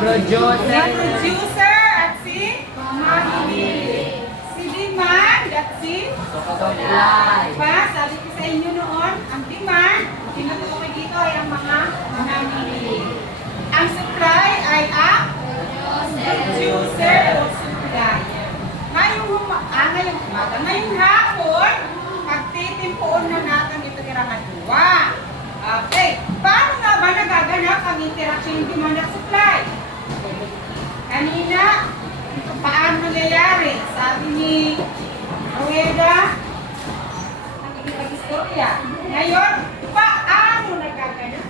Producer at si mamimili. Si demand at si supply. Diba? Sabi ko sa inyo noon, ang demand, tinutukoy dito ay ang mga mamimili. Ang supply ay ang producer o supplier. Ngayong umaga, ngayong hapon, pagtitimpuon na natin ito iramadua. Okay, paano nga ba nagaganap ang interaction ng demand at supply? Kanina, paano nangyayari? Sabi ni Rueda, nakikipag-istorya. Ngayon, paano nagaganap?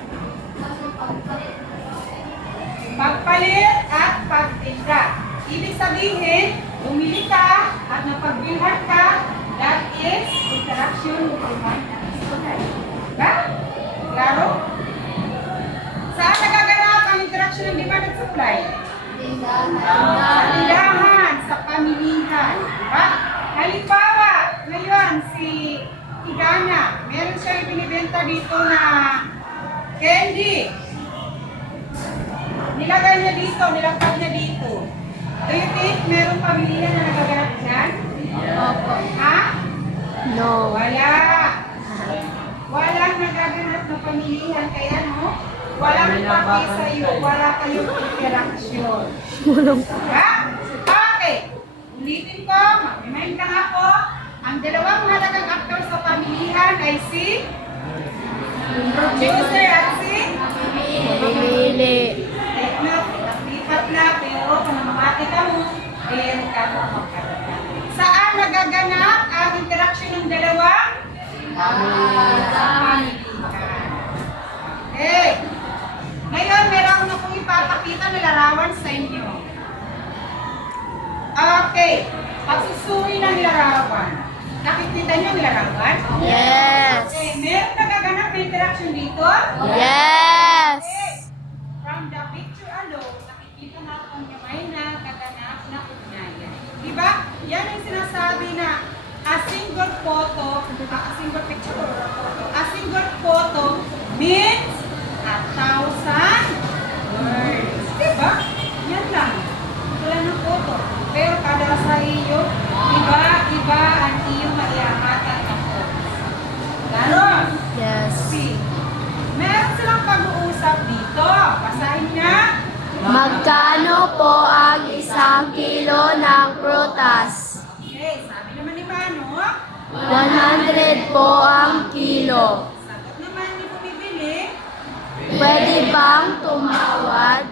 Pagpalit at pagtinda. Ibig sabihin, bumili ka at napagbilhan ka, that is interaction with demand and supply. Diba? Klaro? Saan nagaganap ang interaction ng demand at supply? Sa tindahan, sa pamilihan. Diba? Halimbawa, ngayon si Tigana, meron siyang binibenta dito na candy. Nilagay niya dito, nilagay niya dito. Do you think merong pamilihan na nagaganap dyan? Opo. Ha? No. Wala. Walang nagaganap na pamilihan. Kaya no? Walang pati sa'yo. Wala kayong interaction. Ha? Okay. Ulitin ko. Mag-remind lang ako. Ang dalawang halagang actor sa pamilihan ay si producer at si Mamimili. take note. Naglipat na. Pero kung namamati ka mo, meron ka magkakaroon. Saan nagaganap ang interaction ng dalawang? Pamilihan. Okay. Ngayon, meron na kong ipapakita na larawan sa inyo. Okay. Pagsusuri ng larawan. Nakikita niyo ang larawan? Yes. Okay. Meron nagaganap na interaction dito? Yes. Okay. From the picture alone, nakikita natin yung may nagaganap na ugnayan. Diba? Yan ang sinasabi na a single photo means 1,000 words. Diba? Yan lang. Wala ng photo. Pero kada sa iyo, iba ang iyong maiamatan na photos. Ganon? Yes. See, meron silang pag-uusap dito. Basahin niya. Magkano po ang isang kilo ng prutas? Okay, sabi naman ni Mano. 100 po ang kilo. Sagot naman ni bumibili. Pwede bang tumawad?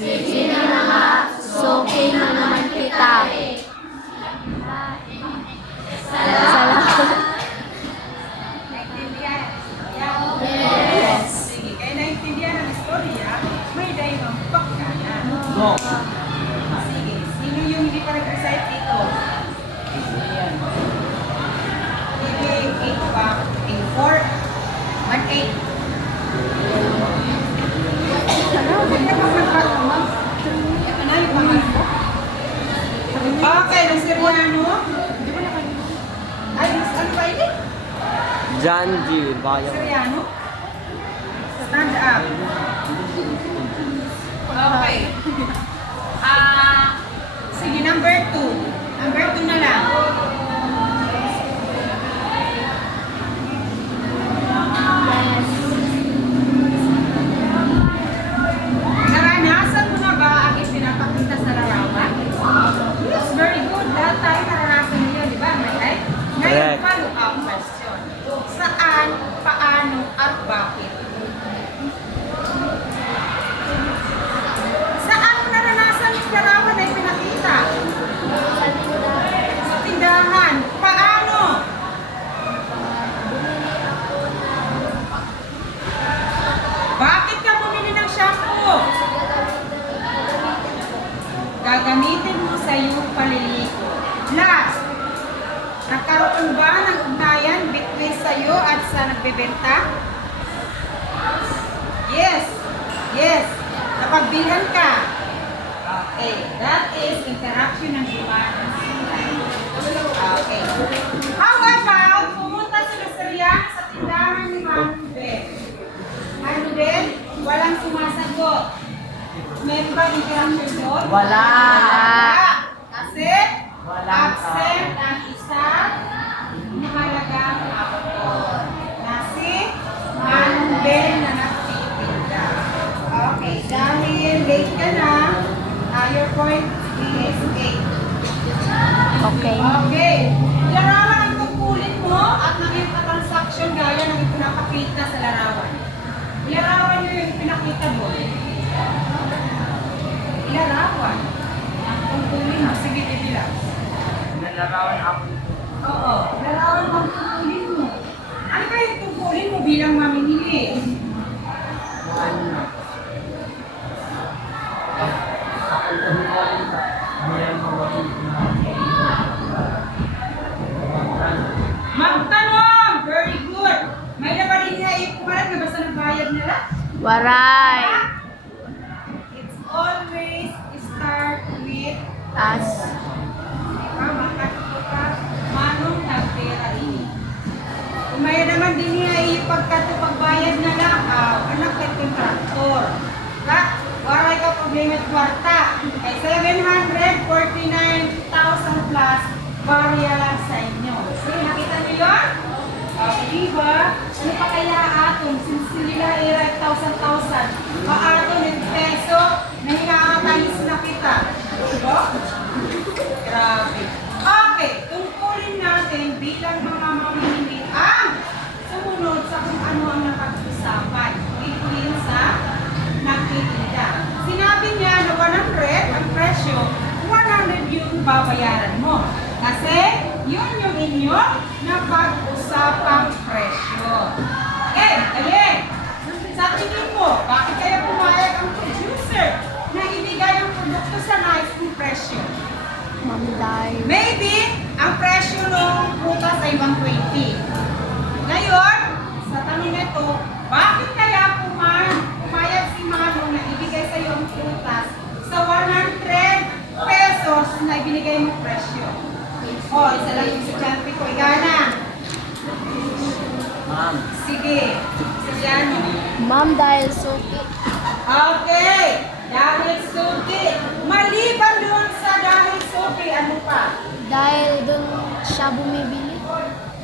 Sige na nga, suki na naman kita. Salamat. Naintindihan? Yes. Sige, kaya naintindihan ang istorya, may dahilang pagkanan. Sige, sino yung hindi pa nag-recite dito? Ayan. Sige, 8 ba? 4? 1-8. Okay, ng Siriano. Ay, ano ba ini? Janji, bayang. Siriano? Stand up. Okay. Sige, number 2. Number 2 na lang. Naranasan mo na ba ang ipinapakita sa larawan? Yes, very good. Lahat tayo naranasan niyo, di ba? May ngayon, Correct. follow-up question. Saan, paano, at bakit? Saan mo naranasan yung larawan na ipinakita? Sa tindahan. Paano? Bakit ka bumili ng shampoo? Gagamitin mo sa iyong paliligo. Last, nagkaroon ba ng ugnayan between sa iyo at sa nagbebenta? Yes. Yes. Napagbilhan ka. Okay. That is interaction ng demand and supply. Okay. How about pumunta sila sa tindahan ni Manu Ben? Manu Ben, Walang sumasagot. Meron ba interruption doon? Wala. Kasi absent ang isa mahalagang faktor. Nasi Manong Ben na nagtitinda. Okay, dahil late ka na, your point is 8. Okay. Okay. Larawan ang tungkulin mo at naging transaction gaya ng ipinapakita sa larawan. Ilarawan nyo yung pinakita mo. Ilarawan. Ang tungkulin mo. Sige, bibilang. Nalarawan ako. Oo. Ilarawan ang tungkulin mo. Ano ba yung tungkulin mo bilang mamimili? Ano na? Ako tungkulin ka. Bilang Magtanong! Very good! May nabalin niya ipumalat na basta nagbayad nila? Waray. It's always start with As. Manong nagpera ini. Umaya naman din niya ipagkatupagbayad na lakaw, anak kay kontraktor. Ka, waray ka problema at kwarta. Kay 749,000 plus, barya lang sa inyo. See, nakita niyo yun? Diba? Ano pa kaya aton? Since nila i-write 1,000, pa-aton ng peso, nahingatanis na kita. Diba? Grabe. Okay, tungkulin natin bilang mga mamimili ang sumunod sa kung ano ang napag-usapan. Dito yun sa nagtitinda. Sinabi niya na 100 ang presyo, 100 yung babayaran mo. Kasi yun yung inyong napag-usapang presyo. Okay, again. Sa tingin mo, bakit kaya pumayag ang producer na ibigay ang produkto sa nais mong presyo? Mamday. Maybe, ang presyo ng prutas ay 120. Ngayon, sa tanong nito, bakit kaya pumayag si Manong na ibigay sa iyo ang prutas sa 100 pesos na ibinigay mo presyo? O, isa lang yung estudyante ko. Ikaw na. Ma'am. Sige. Estudyante. Ma'am, dahil suki. Okay. Dahil suki. Maliban doon sa dahil suki, ano pa? Dahil dun siya bumibili.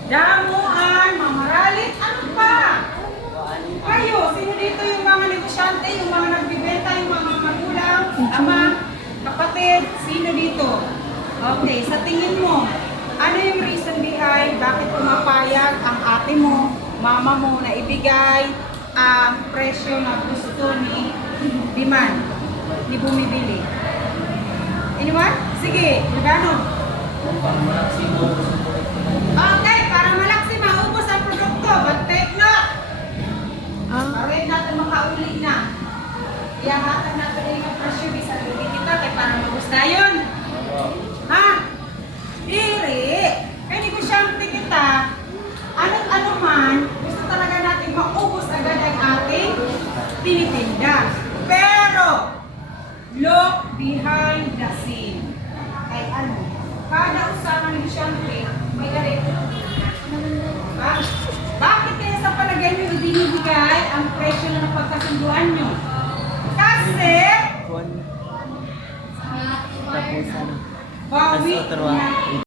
Damuhan, mamaralit, ano pa? Kayo, sino dito yung mga negosyante, yung mga nagbibenta, yung mga magulang, ama, kapatid, sino dito? Okay, sa tingin mo, ano yung reason behind bakit pumapayag ang ate mo, mama mo na ibigay ang presyo na gusto ni Biman, ni bumibili? Anyone? Sige, magkano? Okay, para malaksi maubos ang produkto, but take note. Para natin makauli na. Iyahatag natin yung presyo, bisa lugi kita, kaya para maubos na yun. Ha? Diri, kaya negosyante kita, ano't ano man, gusto talaga natin maubos agad ang ating tinitinda. Pero, look behind the scene. Ay ano, kada usapan ng negosyante, may ganito. Ha? Bakit kaya sa palagay nyo ibinibigay ang presyo na napagkasunduan nyo? Kasi, Tapos ano? bawi Tapos otro, na